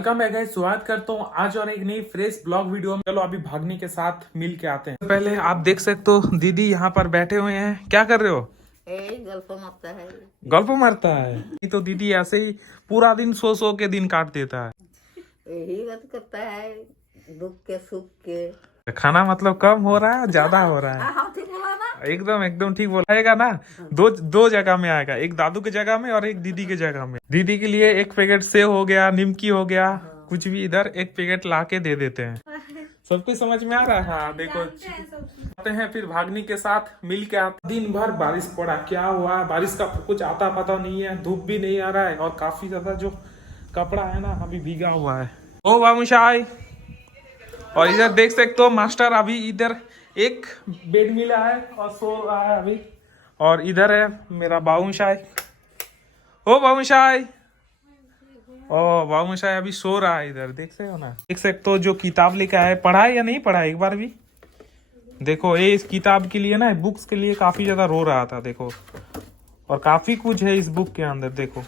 Welcome है guys, स्वागत करता हूँ आज और एक नई फ्रेश ब्लॉग वीडियो में। चलो अभी भागनी के साथ मिल के आते हैं। पहले आप देख सकते हो दीदी यहाँ पर बैठे हुए हैं। क्या कर रहे हो? गल्प मारता है। गल्प मारता है। ये तो दीदी ऐसे ही पूरा दिन सो सो के दिन काट देता है। यही बात करता है, दुख के सुख के। खाना मतलब कम हो रहा है ज्यादा हो रहा है? हाँ ठीक बोला ना। एकदम एकदम ठीक बोलाएगा ना। दो जगह में आएगा, एक दादू के जगह में और एक दीदी के जगह में। दीदी के लिए एक पैकेट सेव हो गया, निमकी हो गया, कुछ भी इधर एक पैकेट ला के दे देते हैं। सबको समझ में आ रहा है। हाँ देखो, आते हैं फिर भागनी के साथ मिल के आते। दिन भर बारिश पड़ा, क्या हुआ बारिश का कुछ आता पता नहीं है। धूप भी नहीं आ रहा है और काफी ज्यादा जो कपड़ा है ना अभी भीगा हुआ है। ओ बाबूशाही, और इधर देख सकते हो मास्टर अभी इधर एक बेड मिला है और सो रहा है अभी। और इधर है मेरा बाबूशाही। ओ बाबूशाही, ओ बाबूशाही अभी सो रहा है इधर, देख सकते हो ना। देख सकते हो जो किताब लेकर आया, पढ़ा है या नहीं पढ़ा एक बार भी। देखो ये इस किताब के लिए ना, बुक्स के लिए काफी ज्यादा रो रहा था देखो। और काफी कुछ है इस बुक के अंदर देखो।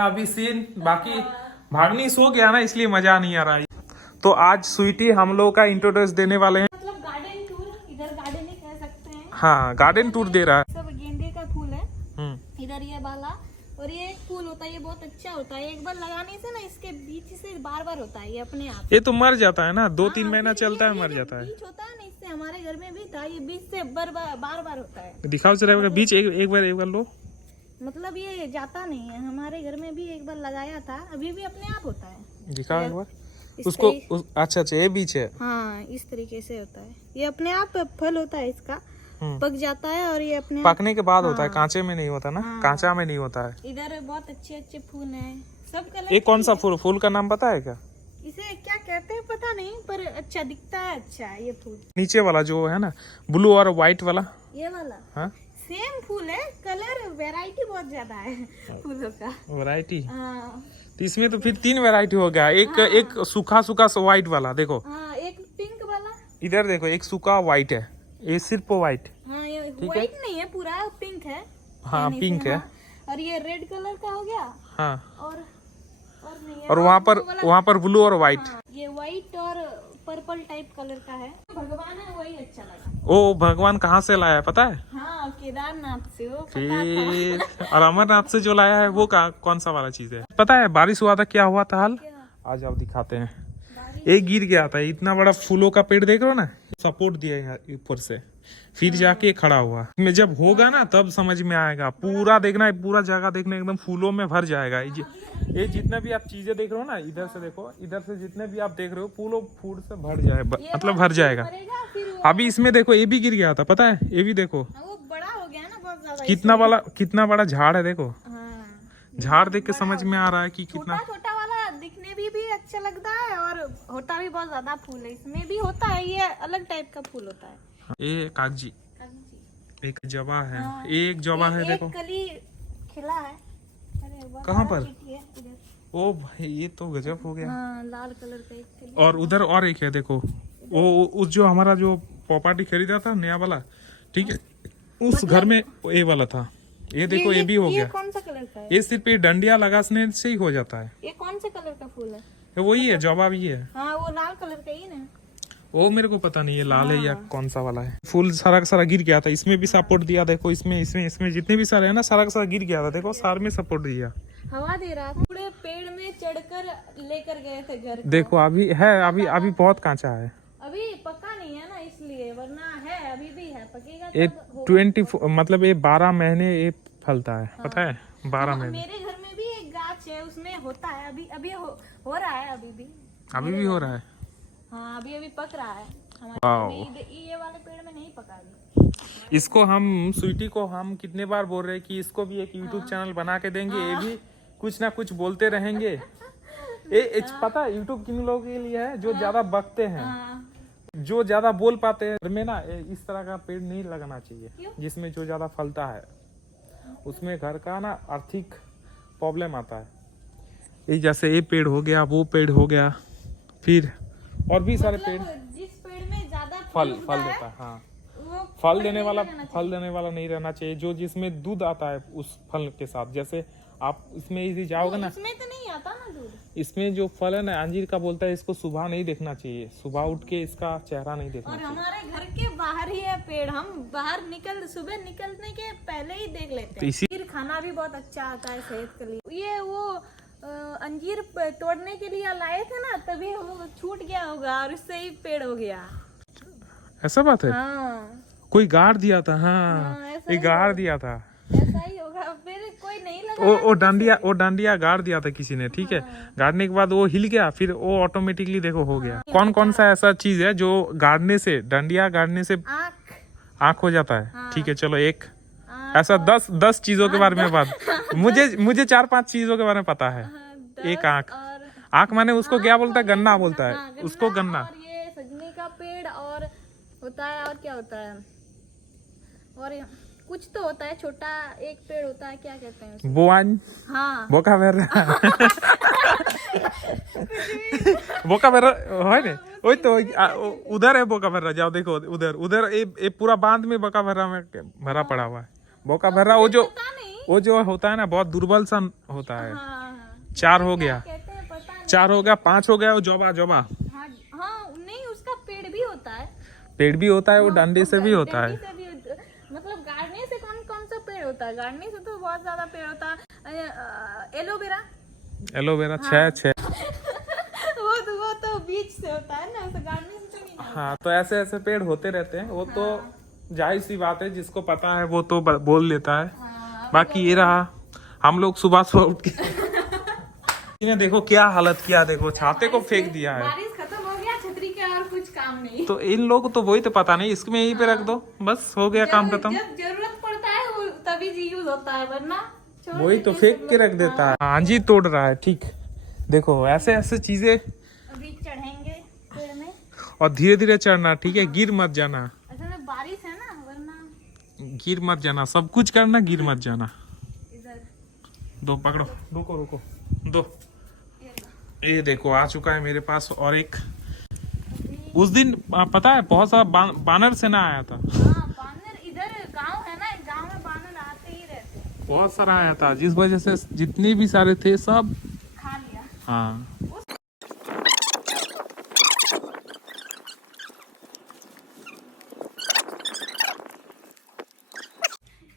अभी सीन बाकी भागनी सो गया ना, इसलिए मजा नहीं आ रहा है। तो आज स्वीटी हम लोग का इंट्रोड्यूस देने वाले हैं। मतलब गार्डन टूर, इधर गार्डन ही कह सकते हैं। हाँ गार्डन टूर दे रहा है। सब गेंदे का फूल है इधर, ये वाला। और ये फूल होता है, ये बहुत अच्छा होता है। एक बार लगाने से ना इसके बीच से बार बार होता है ये अपने आप। ये तो मर जाता है ना, 2-3 महीना चलता है, मर जाता है। बीच होता है ना, इससे हमारे घर में भी था, ये बीच से बार बार होता है। दिखाओ जरा बीच, एक बार लो। मतलब ये जाता नहीं है। हमारे घर में भी एक बार लगाया था, अभी भी अपने आप होता है। दिखाओ एक बार उसको। अच्छा ये बीच है। हाँ इस तरीके से होता है, ये अपने आप फल होता है इसका, पक जाता है और ये अपने पकने के बाद होता है, कांचे में नहीं होता ना। कांचा में नहीं होता है। इधर बहुत अच्छे अच्छे फूल हैं, सब कलर। ये कौन सा फूल का नाम पता है क्या? इसे क्या कहते हैं पता नहीं, पर अच्छा दिखता है। अच्छा ये फूल नीचे वाला जो है ना, ब्लू और व्हाइट वाला, ये वाला हाँ सेम फूल है, कलर वैरायटी बहुत ज्यादा है फूलों का। वैरायटी। हाँ तो इसमें तो फिर 3 वैरायटी हो गया। एक सूखा व्हाइट वाला देखो। हाँ, एक पिंक वाला इधर देखो, एक सूखा व्हाइट है, ये सिर्फ व्हाइट। हाँ ये व्हाइट नहीं है, पूरा पिंक है। हाँ पिंक है। और ये रेड कलर का हो गया। हाँ और नहीं है। और वहाँ पर ब्लू और व्हाइट। हाँ, ये व्हाइट और पर्पल टाइप कलर का है। भगवान है वही अच्छा लगा। ओ भगवान कहाँ से लाया है पता है? हाँ केदारनाथ से, वो पता फिर और अमरनाथ से जो लाया है वो कौन सा वाला चीज है पता है? बारिश हुआ था, क्या हुआ था हाल आज आप दिखाते हैं। एक गिर गया था, इतना बड़ा फूलों का पेड़ देख रहे हो ना, सपोर्ट दिया है ऊपर से, फिर जाके खड़ा हुआ। में जब होगा ना तब समझ में आएगा। पूरा देखना है, पूरा जगह देखना, एकदम फूलों में भर जाएगा। ये जितने भी आप चीजें देख रहे हो ना, इधर से देखो, इधर से जितने भी आप देख रहे हो फूल से भर जाए, मतलब भर जाएगा। अभी इसमें देखो ये भी गिर गया था पता है, ये भी देखो। वो बड़ा हो गया ना बहुत ज्यादा। कितना बड़ा झाड़ है देखो। हाँ, झाड़ देख के समझ में आ रहा है कि कितना छोटा वाला दिखने भी अच्छा लगता है, और होता भी बहुत ज्यादा फूल है इसमें भी होता है। ये अलग टाइप का फूल होता है। ये कागजी, एक जवा है। एक जवा है देखो, कली खिला है। कहाँ पर? ओ भाई ये तो गजब हो गया। हाँ, लाल कलर का एक कली। और उधर और एक है देखो, वो उस जो हमारा जो प्रॉपर्टी खरीदा था नया वाला, ठीक है, उस घर में ये वाला था। ये देखो ये भी हो गया। कौन सा कलर का है? ये सिर्फ ये डंडिया लगाने से ही हो जाता है। ये कौन से कलर का फूल है? ये वही है, जवा भी है। हाँ वो लाल कलर का ही ना। वो मेरे को पता नहीं है लाल है या कौन सा वाला है। फूल सारा का सारा गिर गया था, इसमें भी सपोर्ट दिया देखो। इसमें जितने भी सारे है ना, सारा का सारा गिर गया था देखो, सारे में सपोर्ट दिया। हवा दे रहा था, पूरे पेड़ में चढ़कर लेकर गए थे घर को। देखो अभी है, अभी बहुत कांचा है। अभी पका नहीं है ना इसलिए, वरना है अभी भी है, पकेगा ये तब होगा। 24 मतलब ये 12 महीने ये फलता है पता है, 12 महीने। मेरे घर में भी एक गाछ है, उसमें होता है। अभी हो रहा है, अभी भी हो रहा है। हाँ अभी पक रहा है हमारे वाओ। घर में। ये वाले पेड़ में नहीं पका अभी। इसको हम स्वीटी को हम कितने बार बोल रहे हैं कि इसको भी एक यूट्यूब चैनल बना के देंगे। ये भी कुछ ना कुछ बोलते रहेंगे। ये पता है यूट्यूब किन लोगों के लिए है? जो ज्यादा बकते हैं, जो ज्यादा बोल पाते हैं। घर में ना इस तरह का पेड़ नहीं लगाना चाहिए जिसमें जो ज्यादा फलता है, उसमें घर का ना आर्थिक प्रॉब्लम आता है। ये जैसे ये पेड़ हो गया, वो पेड़ हो गया, फिर और भी सारे पेड़। जिस पेड़ में ज्यादा फल देता है, हाँ, फल देने वाला नहीं रहना चाहिए। जो जिसमें दूध आता है उस फल के साथ, जैसे आप इसमें यदि जाओगे ना, इसमें तो नहीं आता ना दूध। इसमें जो फल है ना अंजीर का, बोलता है इसको सुबह नहीं देखना चाहिए, सुबह उठ के इसका चेहरा नहीं देखना और चाहिए। हमारे घर के बाहर ही है पेड़, हम बाहर सुबह निकलने के पहले ही देख लेते हैं। इसी फिर खाना भी बहुत अच्छा आता है सेहत के लिए। ये वो अंजीर तोड़ने के लिए लाए थे ना, तभी वो छूट गया होगा और उससे ही पेड़ हो गया। ऐसा बात है? हाँ कोई गाड़ दिया था। हाँ, हाँ, ऐसा ये ही गाड़ दिया था। ऐसा ही होगा। फिर कोई नहीं लगा। वो डांडिया गाड़ दिया था किसी ने, ठीक है। गाड़ने के बाद वो हिल गया, फिर वो ऑटोमेटिकली देखो हो गया। कौन कौन सा ऐसा चीज है जो गाड़ने से, डांडिया गाड़ने से आँख हो जाता है? ठीक है, चलो एक ऐसा 10 चीजों के बारे में बात। मुझे 4-5 चीजों के बारे में पता है। एक आँख माने उसको क्या बोलता है? गन्ना बोलता है उसको, गन्ना। और ये सजने का पेड़ और होता है, और क्या होता है, और कुछ तो होता है छोटा एक पेड़ होता है, क्या कहते हैं उसे? बोआन। हाँ बोका बेरा। बोका बेरा है ना, वही तो उधर है बोका भर्रा। जाओ देखो उधर ये पूरा बांध में बोका भर्रा में भरा पड़ा हुआ है। बोका भर्रा वो जो होता है ना, बहुत दुर्बल सा होता है। हाँ, 4 हो गया, कहते हैं पता नहीं। 4 हो गया, 5 हो गया वो जोबा। हाँ, हाँ नहीं, उसका पेड़ भी होता है। पेड़ भी होता है, वो डंडे से भी होता है। डंडी से भी मतलब गाड़ने से कौन कौन सा पेड़ होता है? गाड़ने से तो बहुत ज्यादा पेड़ होता है। एलोवेरा। एलोवेरा 6 वो तो बीज से होता है ना, तो गाड़ने से तो नहीं होता। हाँ, तो ऐसे पेड़ होते रहते हैं। वो तो जाहिर सी बात है, जिसको पता है वो तो बोल लेता है। बाकी ये रहा, हम लोग सुबह उठ के देखो क्या हालत किया, देखो छाते को फेंक दिया है। बारिश खत्म हो गया, छतरी के और कुछ काम नहीं। तो इन लोग तो वही तो पता नहीं, इसमें यहीं पे रख दो, बस हो गया काम खत्म। जब जरूरत पड़ता है वो तभी यूज होता है, वरना वही तो फेंक के रख देता है। आंजी तोड़ रहा है, ठीक। देखो ऐसे चीजें। अभी चढ़ेंगे पेड़ में और धीरे धीरे चढ़ना, ठीक है, गिर मत जाना। असल में बारिश है ना, वरना गिर मत जाना, सब कुछ करना, गिर मत जाना। इधर दो पकड़ो, रुको दो। ये देखो आ चुका है मेरे पास। और एक उस दिन पता है बहुत सारा बानर सेना आया था। हाँ, बानर इधर गांव है ना, गांव में बानर आते ही रहते हैं। बहुत सारा आया था, जिस वजह से जितने भी सारे थे सब खा लिया। हाँ।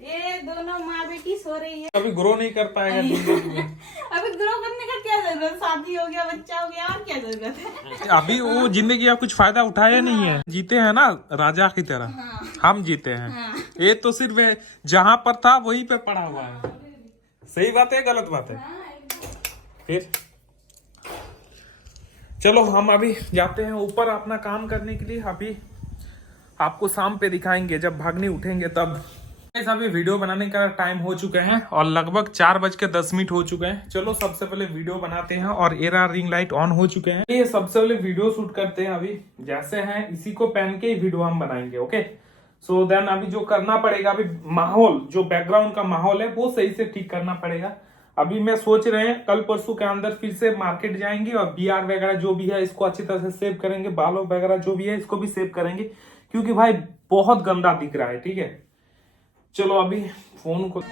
ये दोनों माँ बेटी सो रही है। कभी ग्रो नहीं कर पाएगा जिंदगी में। अभी ग्रो करने का क्या जरूरत? शादी हो गया, बच्चा हो गया, और क्या जरूरत है? अभी वो जिंदगी का कुछ फायदा उठाया नहीं है। जीते हैं ना राजा की तरह। हम जीते हैं। ये तो सिर्फ जहाँ पर था वहीं पे पड़ा हुआ है। सही बात है, गलत बात है? फिर चलो हम अभी जाते हैं ऊपर अपना काम करने के लिए। अभी आपको शाम पे दिखाएंगे जब भागनी उठेंगे तब। अभी वीडियो बनाने का टाइम हो चुका है और लगभग 4:10 हो चुके हैं। चलो सबसे पहले वीडियो बनाते हैं। और एरा रिंग लाइट ऑन हो चुके हैं। ये सबसे पहले वीडियो शूट करते हैं। अभी जैसे हैं इसी को पहन के ही वीडियो हम बनाएंगे। ओके, सो देन अभी जो करना पड़ेगा, अभी माहौल, जो बैकग्राउंड का माहौल है वो सही से ठीक करना पड़ेगा। अभी मैं सोच रहे हैं कल परसों के अंदर फिर से मार्केट जाएंगे और बीआर वगैरह जो भी है इसको अच्छी तरह से सेव करेंगे। बालों वगैरह जो भी है इसको भी सेव करेंगे, क्योंकि भाई बहुत गंदा दिख रहा है। ठीक है, चलो अभी फोन को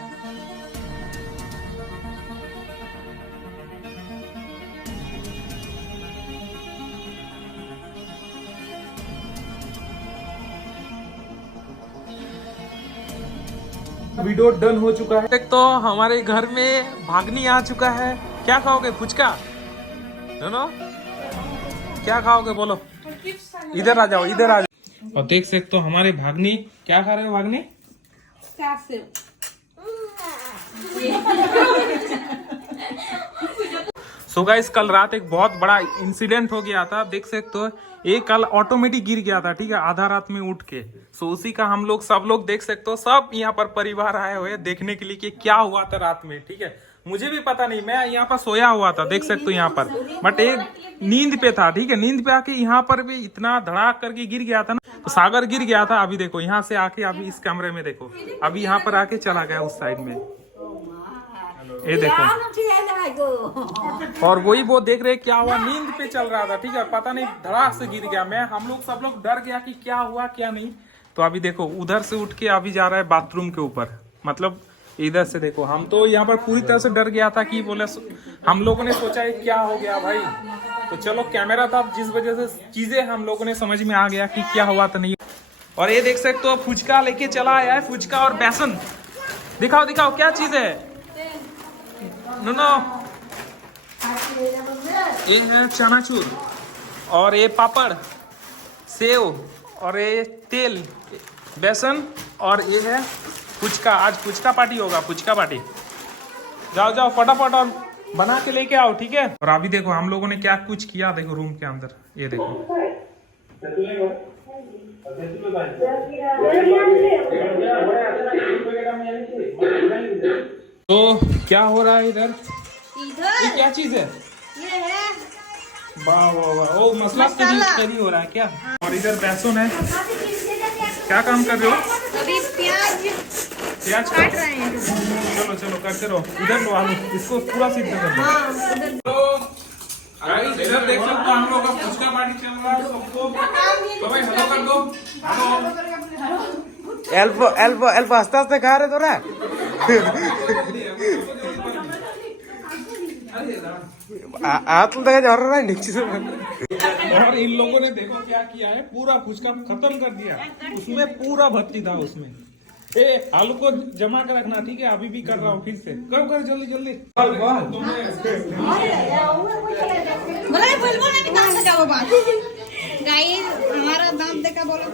वीडियो डन हो चुका है। एक तो हमारे घर में भागनी आ चुका है। क्या खाओगे? फुचका? दोनों क्या खाओगे बोलो? इधर आ जाओ, इधर आ जाओ। और देख सकते हो हमारे भागनी क्या खा रहे हो। भागनी सो गाइस, कल रात एक बहुत बड़ा इंसिडेंट हो गया था। देख सकते हो ये कल ऑटोमेटिक गिर गया था, ठीक है, आधा रात में उठ के। सो उसी का हम लोग सब लोग देख सकते हो, सब यहाँ पर परिवार आए हुए देखने के लिए कि क्या हुआ था रात में। ठीक है, मुझे भी पता नहीं, मैं यहाँ पर सोया हुआ था, देख सकते हो यहाँ पर, बट एक नींद पे था। ठीक है, नींद पे आके यहाँ पर भी इतना धड़ाक करके गिर गया था ना, तो सागर गिर गया था। अभी देखो यहाँ से आके, अभी इस कमरे में देखो, अभी यहाँ पर आके चला गया उस साइड में, ये देखो। और वही वो देख रहे क्या हुआ, नींद पे चल रहा था। ठीक है, पता नहीं धड़ाक से गिर गया। हम लोग सब लोग डर गया कि क्या हुआ क्या नहीं। तो अभी देखो उधर से उठ के अभी जा रहा है बाथरूम के ऊपर, मतलब इधर से देखो, हम तो यहाँ पर पूरी तरह से डर गया था कि बोले, हम लोगों ने सोचा है क्या हो गया भाई। तो चलो कैमरा था, जिस वजह से चीजें हम लोगों ने समझ में आ गया कि क्या हुआ तो नहीं। और ये देख सकते हो फुचका लेके चला आया है, फुचका और बेसन। दिखाओ दिखाओ क्या चीज है। नो ये है चनाचूर, और ये पापड़, सेव, और ये तेल, बेसन, और ये है फुचका। आज फुचका पार्टी होगा, फुचका पार्टी। जाओ जाओ फटाफट और बना के लेके आओ, ठीक है। और अभी देखो हम लोगों ने क्या कुछ किया, देखो रूम के अंदर, ये देखो। तो क्या हो रहा है इधर? ये क्या चीज है? ये है वाह वाह वाह, ओ मसाला करी हो रहा है क्या? और इधर बेसन है। क्या काम कर रहे हो? अभी प्याज काट रहे हैं। चलो चलो करते रहो। इधर लो आलू, इसको पूरा सिद्ध कर दो। तो इधर देख सकते हो हम लोग का फुचका पार्टी चल रहा है सबको। तो भाई हेलो कर दो। एल्बो एल्बो एल्बो आस्ते आस्ते खा रहे तोरा। हाथ लगा जा रहा है नीचे से। और इन लोगों ने देखो क्या किया है, पूरा फुचका खत्म कर दिया। उसमें पूरा भर्ती था उसमें। ए आलू को जमा कर रखना, ठीक है। अभी भी कर रहा हूँ फिर से। कब कर जल्दी जल्दी। बोलो ना भी कहाँ से जाओ बात। गाइस हमारा दांत देखा बोलो।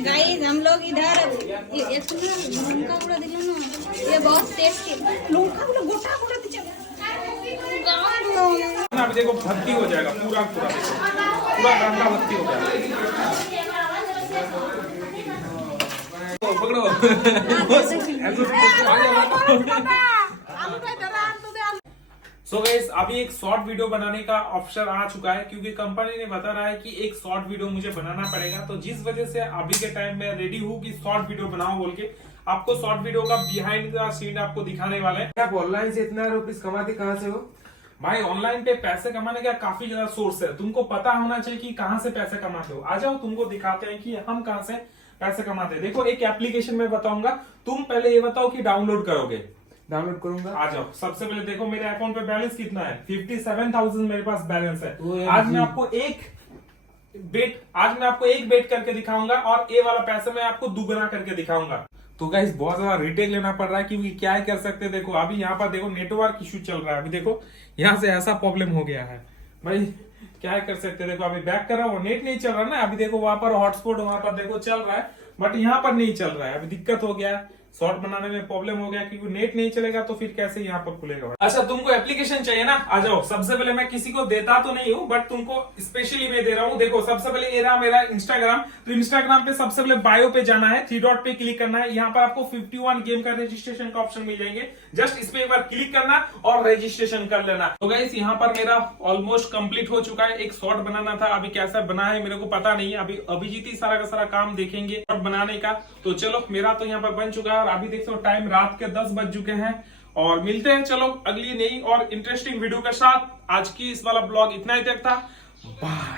गाइस हम लोग इधर एक लौका पूरा दिलो ना, ये बहुत टेस्टी लौका पूरा गोटा पूरा दिलो। अब देखो भर्ती हो जाएगा पूरा पूरा, पूरा गंदा भर्ती हो जाएगा। पकड़ो। सो गाइस अभी एक शॉर्ट वीडियो बनाने का ऑप्शन आ चुका है, क्योंकि कंपनी ने बता रहा है कि एक शॉर्ट वीडियो मुझे बनाना पड़ेगा। तो जिस वजह से अभी के टाइम में रेडी हूँ कि शॉर्ट वीडियो बनाओ बोल के। आपको शॉर्ट वीडियो का बिहाइंड द सीन आपको दिखाने वाले हैं। आप ऑनलाइन से इतना रुपीस कमाते कहाँ से हो? भाई ऑनलाइन पे पैसे कमाने का काफी ज्यादा सोर्स है। तुमको पता होना चाहिए कि कहाँ से पैसे कमाते हो। आ जाओ तुमको दिखाते हैं कि हम कहाँ से पैसे कमाते हैं। देखो एक एप्लीकेशन में बताऊंगा, तुम पहले ये बताओ कि डाउनलोड करोगे। डाउनलोड करूंगा। आ जाओ। सबसे पहले देखो मेरे अकाउंट पे बैलेंस कितना है, 57,000 मेरे पास बैलेंस है। आज मैं आपको एक बेट करके दिखाऊंगा, और ये वाला पैसा मैं आपको दुगना करके दिखाऊंगा। तो गाइस बहुत ज्यादा रिटेक लेना पड़ रहा है, क्योंकि क्या है कर सकते हैं। देखो अभी यहाँ पर देखो नेटवर्क इश्यू चल रहा है। अभी देखो यहाँ से ऐसा प्रॉब्लम हो गया है भाई, क्या कर सकते हैं। देखो अभी बैक कर रहा हूँ, नेट नहीं चल रहा ना। अभी देखो वहां पर हॉटस्पॉट वहां पर देखो चल रहा है, बट यहाँ पर नहीं चल रहा है। अभी दिक्कत हो गया है, शॉर्ट बनाने में प्रॉब्लम हो गया, क्योंकि नेट नहीं चलेगा तो फिर कैसे यहाँ पर खुलेगा। अच्छा तुमको एप्लीकेशन चाहिए ना, आ जाओ। सबसे पहले मैं किसी को देता तो नहीं हूँ, बट तुमको स्पेशली मैं दे रहा हूँ। देखो सबसे पहले ये रहा मेरा इंस्टाग्राम। तो इंस्टाग्राम पे सबसे पहले बायो पे जाना है, 3 डॉट पे क्लिक करना है। यहाँ पर आपको 51 गेम का रजिस्ट्रेशन का ऑप्शन मिल जाएंगे। जस्ट इस पे एक बार क्लिक करना और रजिस्ट्रेशन कर लेना। तो गाइस यहाँ पर मेरा ऑलमोस्ट कंप्लीट हो चुका है। एक शॉर्ट बनाना था, अभी कैसा बना है मेरे को पता नहीं है। अभी अभिजीत ही सारा का सारा काम देखेंगे शॉर्ट बनाने का। तो चलो मेरा तो यहाँ पर बन चुका है, और अभी देखो टाइम रात के 10 बज चुके हैं। और मिलते हैं चलो अगली नई और इंटरेस्टिंग वीडियो के साथ। आज की इस वाला ब्लॉग इतना ही तक था। बाय।